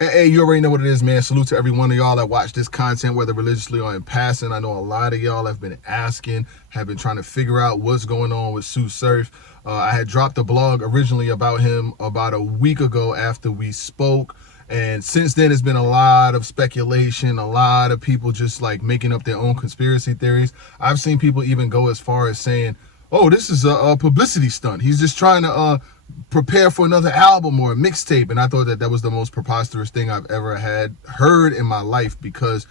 Hey, you already know what it is, man. Salute to every one of y'all that watch this content, whether religiously or in passing. I know a lot of y'all have been asking, have been trying to figure out what's going on with Sue Surf. I had dropped a blog originally about him about a week ago after we spoke. And since then, it's been a lot of speculation, a lot of people just like making up their own conspiracy theories. I've seen people even go as far as saying, oh, this is a publicity stunt. He's just trying to prepare for another album or a mixtape. And I thought that was the most preposterous thing I've ever had heard in my life, because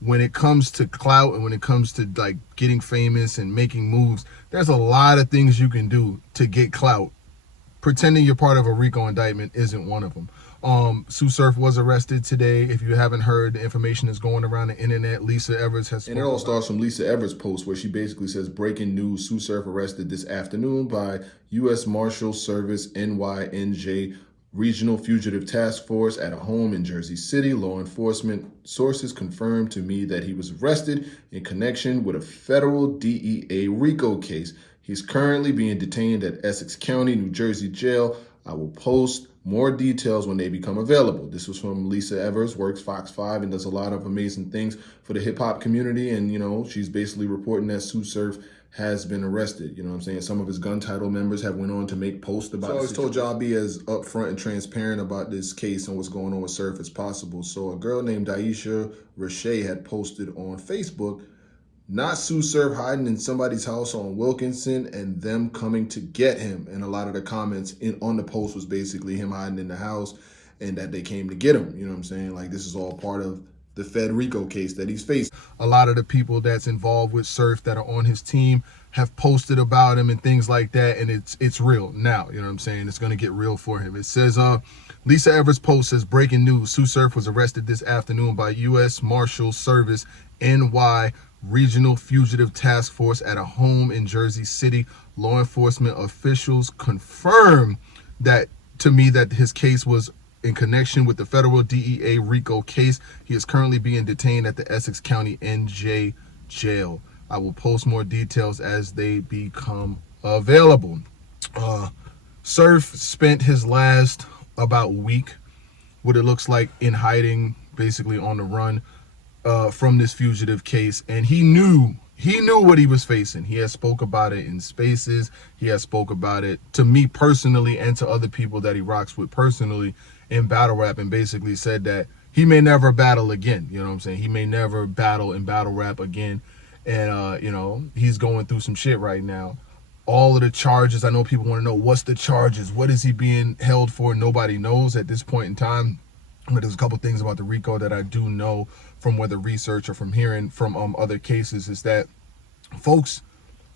when it comes to clout and when it comes to like getting famous and making moves, there's a lot of things you can do to get clout. Pretending you're part of a Rico indictment isn't one of them. Sue Surf was arrested today. If you haven't heard, the information is going around the internet. Lisa Evers has... And it all starts from Lisa Evers' post, where she basically says, breaking news, Sue Surf arrested this afternoon by U.S. Marshal Service NYNJ Regional Fugitive Task Force at a home in Jersey City. Law enforcement sources confirmed to me that he was arrested in connection with a federal DEA RICO case. He's currently being detained at Essex County, New Jersey jail. I will post more details when they become available. This was from Lisa Evers, works Fox 5 and does a lot of amazing things for the hip hop community. And, you know, she's basically reporting that Sue Surf has been arrested. You know what I'm saying? Some of his gun title members have went on to make posts about it. So I always told y'all I'll be as upfront and transparent about this case and what's going on with Surf as possible. So a girl named Daisha Rashay had posted on Facebook, not Sue Surf hiding in somebody's house on Wilkinson and them coming to get him. And a lot of the comments on the post was basically him hiding in the house and that they came to get him. You know what I'm saying? Like, this is all part of the Fed Rico case that he's faced. A lot of the people that's involved with Surf that are on his team have posted about him and things like that, and it's real now. You know what I'm saying? It's going to get real for him. It says, Lisa Evers' post says, breaking news, Sue Surf was arrested this afternoon by U.S. Marshal Service NY Regional Fugitive Task Force at a home in Jersey City. Law enforcement officials confirmed that to me that his case was in connection with the federal DEA RICO case. He is currently being detained at the Essex County NJ jail. I will post more details as they become available. Surf spent his last about week, what it looks like, in hiding, basically on the run from this fugitive case, and he knew what he was facing. He has spoke about it in spaces. He has spoke about it to me personally and to other people that he rocks with personally in battle rap, and basically said that he may never battle again. You know what I'm saying? He may never battle in battle rap again. And, you know, he's going through some shit right now. All of the charges, I know people want to know, what's the charges? What is he being held for? Nobody knows at this point in time. But there's a couple things about the RICO that I do know from whether research or from hearing from other cases, is that folks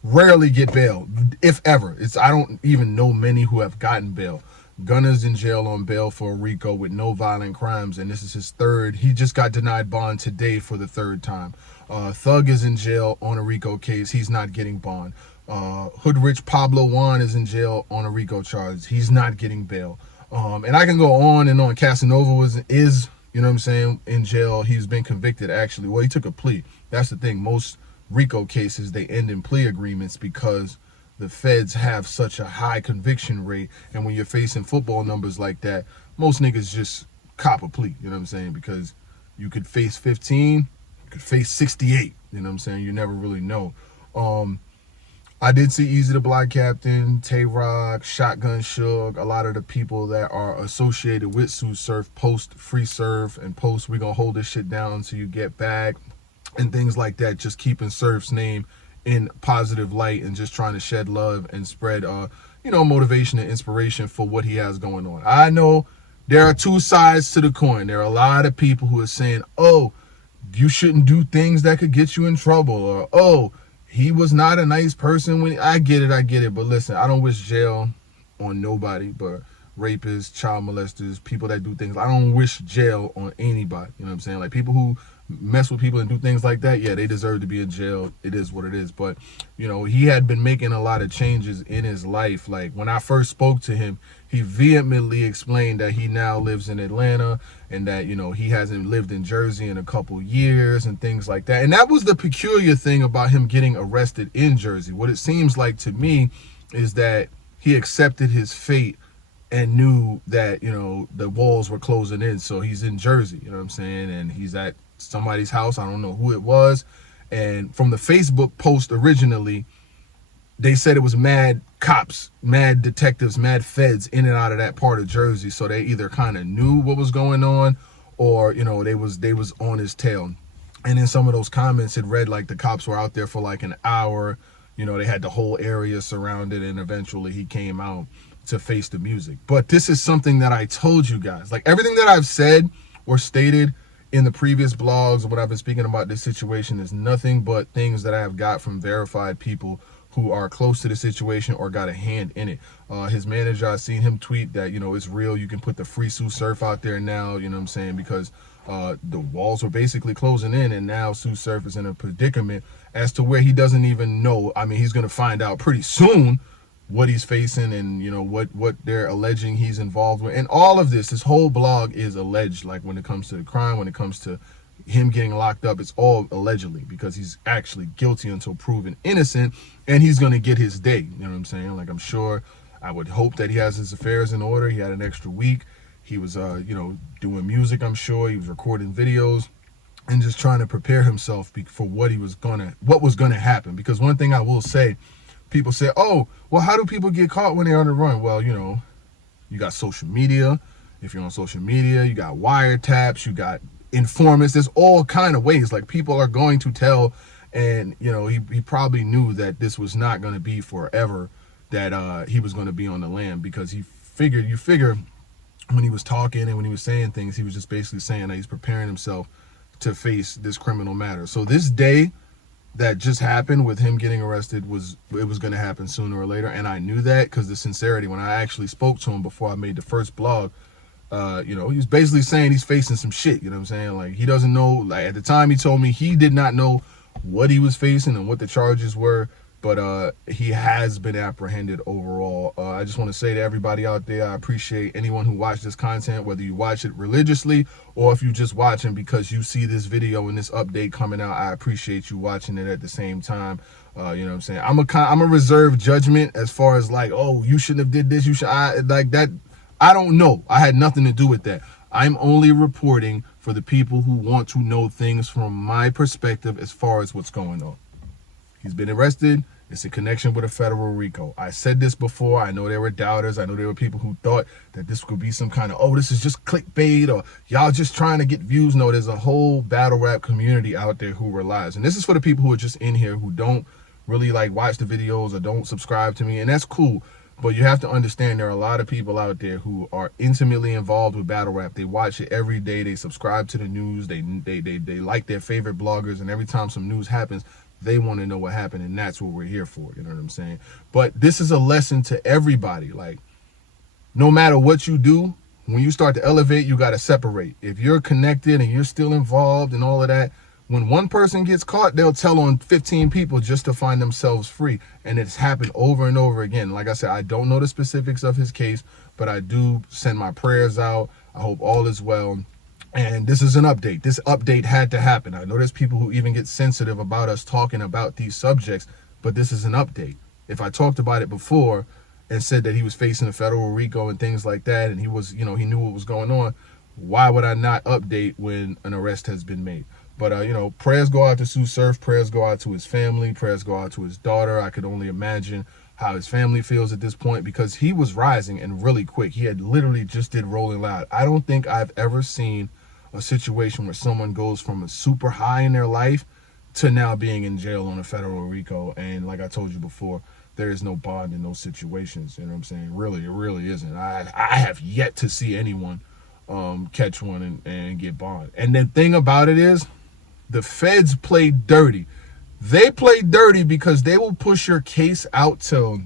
rarely get bail, if ever. I don't even know many who have gotten bail. Gunna's in jail on bail for a RICO with no violent crimes, and this is his third. He just got denied bond today for the third time. Thug is in jail on a RICO case. He's not getting bond. Hood Rich Pablo Juan is in jail on a RICO charge. He's not getting bail. And I can go on and on. Casanova is, you know what I'm saying, in jail. He's been convicted, actually. Well, he took a plea. That's the thing. Most RICO cases, they end in plea agreements because the feds have such a high conviction rate. And when you're facing football numbers like that, most niggas just cop a plea, you know what I'm saying? Because you could face 15, you could face 68, you know what I'm saying? You never really know. I did see Easy the Block Captain, Tay Rock, Shotgun Suge, a lot of the people that are associated with Sue Surf post free Surf and post we gonna hold this shit down until you get back and things like that, just keeping Surf's name in positive light and just trying to shed love and spread you know, motivation and inspiration for what he has going on. I know there are two sides to the coin. There are a lot of people who are saying, oh, you shouldn't do things that could get you in trouble, or oh, he was not a nice person. When I get it. But listen, I don't wish jail on nobody, but rapists, child molesters, people that do things. I don't wish jail on anybody. You know what I'm saying? Like, people who mess with people and do things like that, yeah, they deserve to be in jail. It is what it is. But, you know, he had been making a lot of changes in his life. Like, when I first spoke to him, he vehemently explained that he now lives in Atlanta and that, you know, he hasn't lived in Jersey in a couple years and things like that. And that was the peculiar thing about him getting arrested in Jersey. What it seems like to me is that he accepted his fate and knew that, you know, the walls were closing in. So he's in Jersey, you know what I'm saying? And he's at somebody's house. I don't know who it was. And from the Facebook post originally, they said it was mad cops, mad detectives, mad feds in and out of that part of Jersey. So they either kind of knew what was going on, or, you know, they was on his tail. And in some of those comments, it read like the cops were out there for like an hour. You know, they had the whole area surrounded, and eventually he came out to face the music. But this is something that I told you guys. Like everything that I've said or stated in the previous blogs or what I've been speaking about this situation is nothing but things that I have got from verified people who are close to the situation or got a hand in it. His manager, I seen him tweet that, you know, it's real. You can put the free Sue Surf out there now, you know what I'm saying? Because the walls were basically closing in, and now Sue Surf is in a predicament as to where he doesn't even know. I mean, he's going to find out pretty soon what he's facing, and, you know, what they're alleging he's involved with. And all of this whole blog is alleged. Like when it comes to the crime, when it comes to him getting locked up, it's all allegedly, because he's actually guilty until proven innocent, and he's going to get his day. You know what I'm saying? Like, I'm sure, I would hope that he has his affairs in order. He had an extra week. He was, you know, doing music, I'm sure. He was recording videos and just trying to prepare himself for what was going to happen. Because one thing I will say, people say, oh, well, how do people get caught when they're on the run? Well, you know, you got social media. If you're on social media, you got wiretaps, you got informants. There's all kind of ways. Like, people are going to tell. And, you know, he probably knew that this was not going to be forever, that he was going to be on the lam, because you figure when he was talking and when he was saying things, he was just basically saying that he's preparing himself to face this criminal matter. So this day that just happened with him getting arrested was going to happen sooner or later. And I knew that because the sincerity, when I actually spoke to him before I made the first blog, you know, he was basically saying he's facing some shit. You know what I'm saying? Like, he doesn't know. Like, at the time he told me he did not know what he was facing and what the charges were, but he has been apprehended overall. I just want to say to everybody out there, I appreciate anyone who watched this content, whether you watch it religiously or if you just watching because you see this video and this update coming out. I appreciate you watching it at the same time. You know what I'm saying? I'm a reserved judgment as far as like, oh, you shouldn't have did this. You should, like that. I don't know. I had nothing to do with that. I'm only reporting for the people who want to know things from my perspective as far as what's going on. He's been arrested. It's in connection with a federal Rico. I said this before. I know there were doubters. I know there were people who thought that this could be some kind of, oh, this is just clickbait, or y'all just trying to get views. No, there's a whole battle rap community out there who relies. And this is for the people who are just in here who don't really like watch the videos or don't subscribe to me. And that's cool. But you have to understand there are a lot of people out there who are intimately involved with battle rap. They watch it every day. They subscribe to the news. They like their favorite bloggers. And every time some news happens, they want to know what happened. And that's what we're here for. You know what I'm saying? But this is a lesson to everybody. Like, no matter what you do, when you start to elevate, you got to separate. If you're connected and you're still involved and all of that, when one person gets caught, they'll tell on 15 people just to find themselves free. And it's happened over and over again. Like I said, I don't know the specifics of his case, but I do send my prayers out. I hope all is well. And this is an update. This update had to happen. I know there's people who even get sensitive about us talking about these subjects, but this is an update. If I talked about it before and said that he was facing a federal Rico and things like that, and he was, you know, he knew what was going on, why would I not update when an arrest has been made? But, you know, prayers go out to Sue Surf. Prayers go out to his family. Prayers go out to his daughter. I could only imagine how his family feels at this point, because he was rising and really quick. He had literally just did Rolling Loud. I don't think I've ever seen a situation where someone goes from a super high in their life to now being in jail on a federal Rico. And like I told you before, there is no bond in those situations. You know what I'm saying? Really, it really isn't. I have yet to see anyone catch one and get bond. And the thing about it is, the feds play dirty. They play dirty because they will push your case out till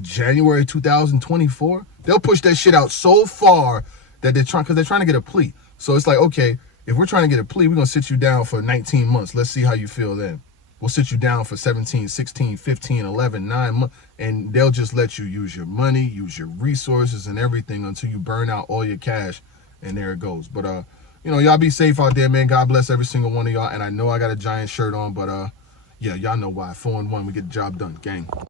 January 2024. They'll push that shit out so far that they're trying to get a plea. So it's like, okay, if we're trying to get a plea, we're going to sit you down for 19 months. Let's see how you feel then. We'll sit you down for 17, 16, 15, 11, 9 months, and they'll just let you use your money, use your resources and everything until you burn out all your cash. And there it goes. But, you know, y'all be safe out there, man. God bless every single one of y'all. And I know I got a Giant shirt on, but, yeah, y'all know why. 4-1, we get the job done. Gang.